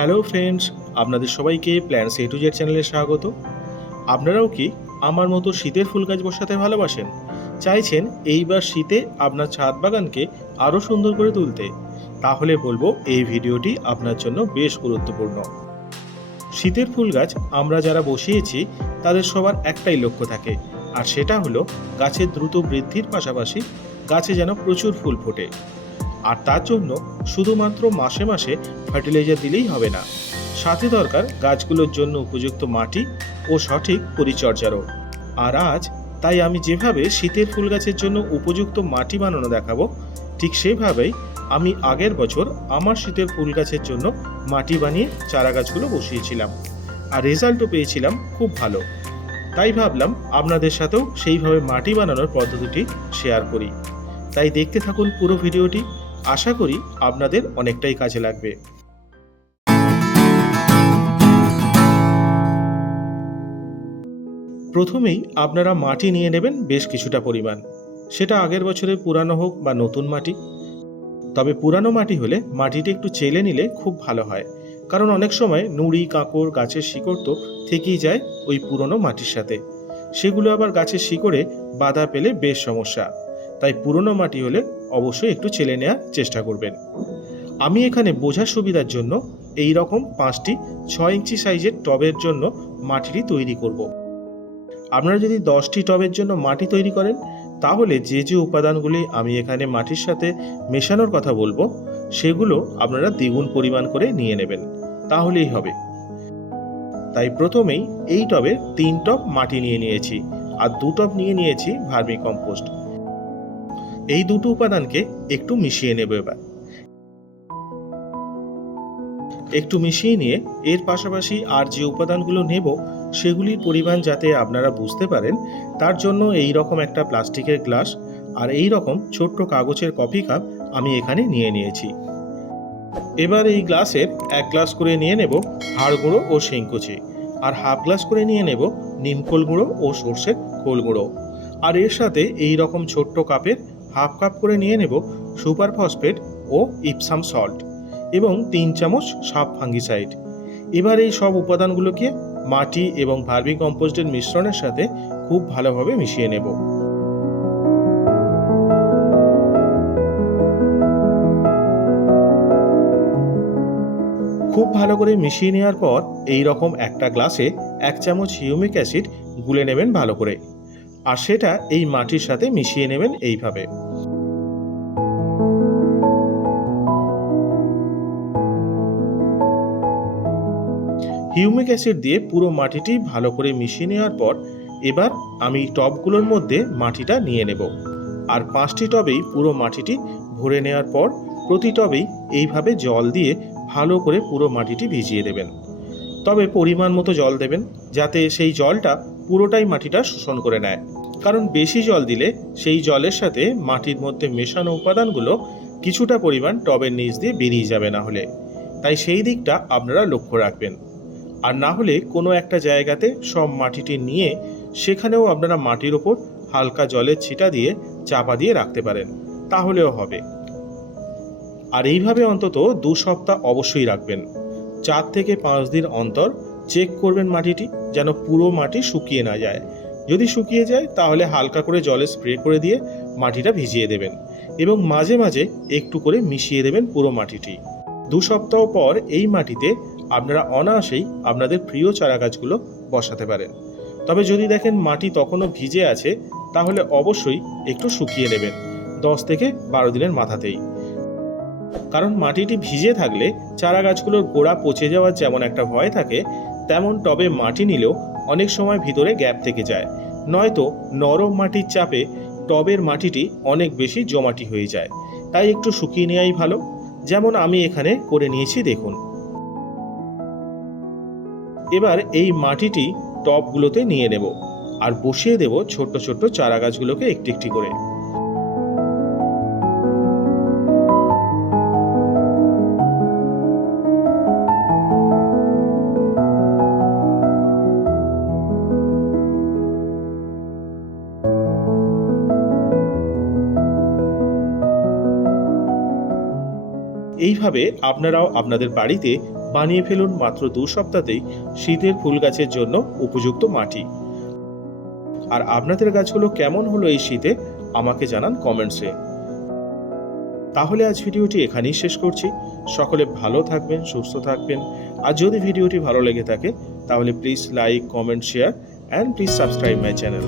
Hello friends, আপনাদের সবাইকে plants A to Z চ্যানেলে স্বাগত। আপনারাও কি আমার মতো শীতের ফুল গাছ বসাতে ভালোবাসেন? চাইছেন এইবার শীতে আপনার ছাদ বাগানকে আরও সুন্দর করে তুলতে? তাহলে বলবো এই ভিডিওটি আপনার জন্য বেশ গুরুত্বপূর্ণ। শীতের ফুল গাছ আমরা যারা বসিয়েছি তাদের সবার একটাই লক্ষ্য থাকে, আর সেটা হলো গাছের দ্রুত বৃদ্ধির পাশাপাশি গাছে যেন প্রচুর ফুল ফোটে। আর তার জন্য শুধুমাত্র মাসে মাসে ফার্টিলাইজার দিলেই হবে না, সাথে দরকার গাছগুলোর জন্য উপযুক্ত মাটি ও সঠিক পরিচর্যারও। আর আজ তাই আমি যেভাবে শীতের ফুল গাছের জন্য উপযুক্ত মাটি বানানো দেখাবো, ঠিক সেভাবেই আমি আগের বছর আমার শীতের ফুল গাছের জন্য মাটি বানিয়ে চারা গাছগুলো বসিয়েছিলাম, আর রেজাল্টও পেয়েছিলাম খুব ভালো। তাই ভাবলাম আপনাদের সাথেও সেইভাবে মাটি বানানোর পদ্ধতিটি শেয়ার করি। তাই দেখতে থাকুন পুরো ভিডিওটি, আশা করি আপনাদের অনেকটাই কাজে লাগবে। প্রথমেই আপনারা মাটি নিয়ে নেবেন বেশ কিছুটা পরিমাণ, সেটা আগের বছরের পুরানো হোক বা নতুন মাটি। তবে পুরানো মাটি হলে মাটিটি একটু চেলে নিলে খুব ভালো হয়, কারণ অনেক সময় নুড়ি কাঁকড় গাছের শিকড় তো থেকেই যায় ওই পুরনো মাটির সাথে, সেগুলো আবার গাছের শিকড়ে বাধা পেলে বেশ সমস্যা। তাই পুরনো মাটি হলে অবশ্যই একটু চেলে নেওয়ার চেষ্টা করবেন। আমি এখানে বোঝার সুবিধার জন্য এই রকম 5টি 6 ইঞ্চি সাইজের টবের জন্য মাটিটি তৈরি করব। আপনারা যদি 10টি টবের জন্য মাটি তৈরি করেন, তাহলে যে যে উপাদানগুলি আমি এখানে মাটির সাথে মেশানোর কথা বলবো, সেগুলো আপনারা দ্বিগুণ পরিমাণ করে নিয়ে নেবেন, তাহলেই হবে। তাই প্রথমেই এই টবে 3 টব মাটি নিয়ে নিয়েছি, আর 2 টব নিয়ে নিয়েছি ভার্মি কম্পোস্ট। এই দুটো উপাদানকে একটু মিশিয়ে নেব। এবার একটু মিশিয়ে নিয়ে এর পাশাপাশি আর যে উপাদানগুলো নেব সেগুলির পরিমাণ যাতে আপনারা বুঝতে পারেন, তার জন্য এই রকম একটা প্লাস্টিকের গ্লাস আর এই রকম ছোট্ট কাগজের কফি কাপ আমি এখানে নিয়ে নিয়েছি। এবার এই গ্লাসের 1 গ্লাস করে নিয়ে নেব হাড় গুঁড়ো ও শিংকুচি, আর হাফ গ্লাস করে নিয়ে নেব নিমখোল গুঁড়ো ও সর্ষের খোল গুঁড়ো, আর এর সাথে এই রকম ছোট্ট কাপের হাফ কাপ করে নিয়ে নেব সুপার ফসফেট ও ইপসাম সল্ট এবং 3 চামচ সাব ফাঙ্গিসাইড। এবার এই সব উপাদানগুলোকে মাটি এবং ভার্মি কম্পোস্টের মিশ্রণের সাথে খুব ভালোভাবে মিশিয়ে নেব। খুব ভালো করে মিশিয়ে নেওয়ার পর এই রকম একটা গ্লাসে 1 চামচ হিউমিক অ্যাসিড গুলে নেবেন ভালো করে, আর সেটা এই মাটির সাথে মিশিয়ে নেবেন এইভাবে। হিউমিক অ্যাসিড দিয়ে পুরো মাটিটি ভালো করে মিশিয়ে নেওয়ার পর এবার আমি টবগুলোর মধ্যে মাটিটা নিয়ে নেব, আর 5টি টবেই পুরো মাটিটি ভরে নেওয়ার পর প্রতি টবেই এইভাবে জল দিয়ে ভালো করে পুরো মাটিটি ভিজিয়ে দেবেন। তবে পরিমাণ মতো জল দেবেন, যাতে সেই জলটা পুরোটাই মাটিটা শোষণ করে নেয়, কারণ বেশি জল দিলে সেই জলের সাথে মাটির মধ্যে মেশানো উপাদানগুলো কিছুটা পরিমাণ টবের নিচ দিয়ে বেরিয়ে যাবে না হলে। তাই সেই দিকটা আপনারা লক্ষ্য রাখবেন। আর না হলে কোনো একটা জায়গাতে সব মাটিটি নিয়ে সেখানেও আপনারা মাটির ওপর হালকা জলের ছিটা দিয়ে চাপা দিয়ে রাখতে পারেন, তাহলেও হবে। আর এইভাবে অন্তত 2 সপ্তাহ অবশ্যই রাখবেন। 4 থেকে 5 দিন অন্তর চেক করবেন মাটিটি, যেন পুরো মাটি শুকিয়ে না যায়। যদি শুকিয়ে যায় তাহলে হালকা করে জলে স্প্রে করে দিয়ে মাটিটা ভিজিয়ে দেবেন, এবং মাঝে মাঝে একটু করে মিশিয়ে দেবেন পুরো মাটিটি। 2 সপ্তাহ পর এই মাটিতে আপনারা অনায়াসেই আপনাদের প্রিয় চারা গাছগুলো বসাতে পারেন। তবে যদি দেখেন মাটি তখনও ভিজে আছে, তাহলে অবশ্যই একটু শুকিয়ে নেবেন 10 থেকে 12 দিনের মাথাতেই। কারণ মাটিটি ভিজে থাকলে চারা গাছগুলোর গোড়া পচে যাওয়ার যেমন একটা ভয় থাকে, তেমন টবে মাটি নিলেও অনেক সময় ভিতরে গ্যাপ থেকে যায়, নয়তো নরম মাটির চাপে টবের মাটিটি অনেক বেশি জমাটি হয়ে যায়। তাই একটু শুকিয়ে নেওয়াই ভালো, যেমন আমি এখানে করে নিয়েছি দেখুন। এবার এই মাটিটি টবগুলোতে নিয়ে নেব, আর বসিয়ে দেব ছোট্ট ছোট্ট চারা গাছগুলোকে একটি একটি করে। এইভাবে আপনারাও আপনাদের বাড়িতে বানিয়ে ফেলুন মাত্র 2 সপ্তাহতেই শীতের ফুল গাছের জন্য উপযুক্ত মাটি। আর আপনাদের গাছগুলো কেমন হলো এই শীতে আমাকে জানান কমেন্টসে। তাহলে আজ ভিডিওটি এখানেই শেষ করছি। সকলে ভালো থাকবেন, সুস্থ থাকবেন। আর যদি ভিডিওটি ভালো লেগে থাকে তাহলে please like, comment, share and please subscribe my channel.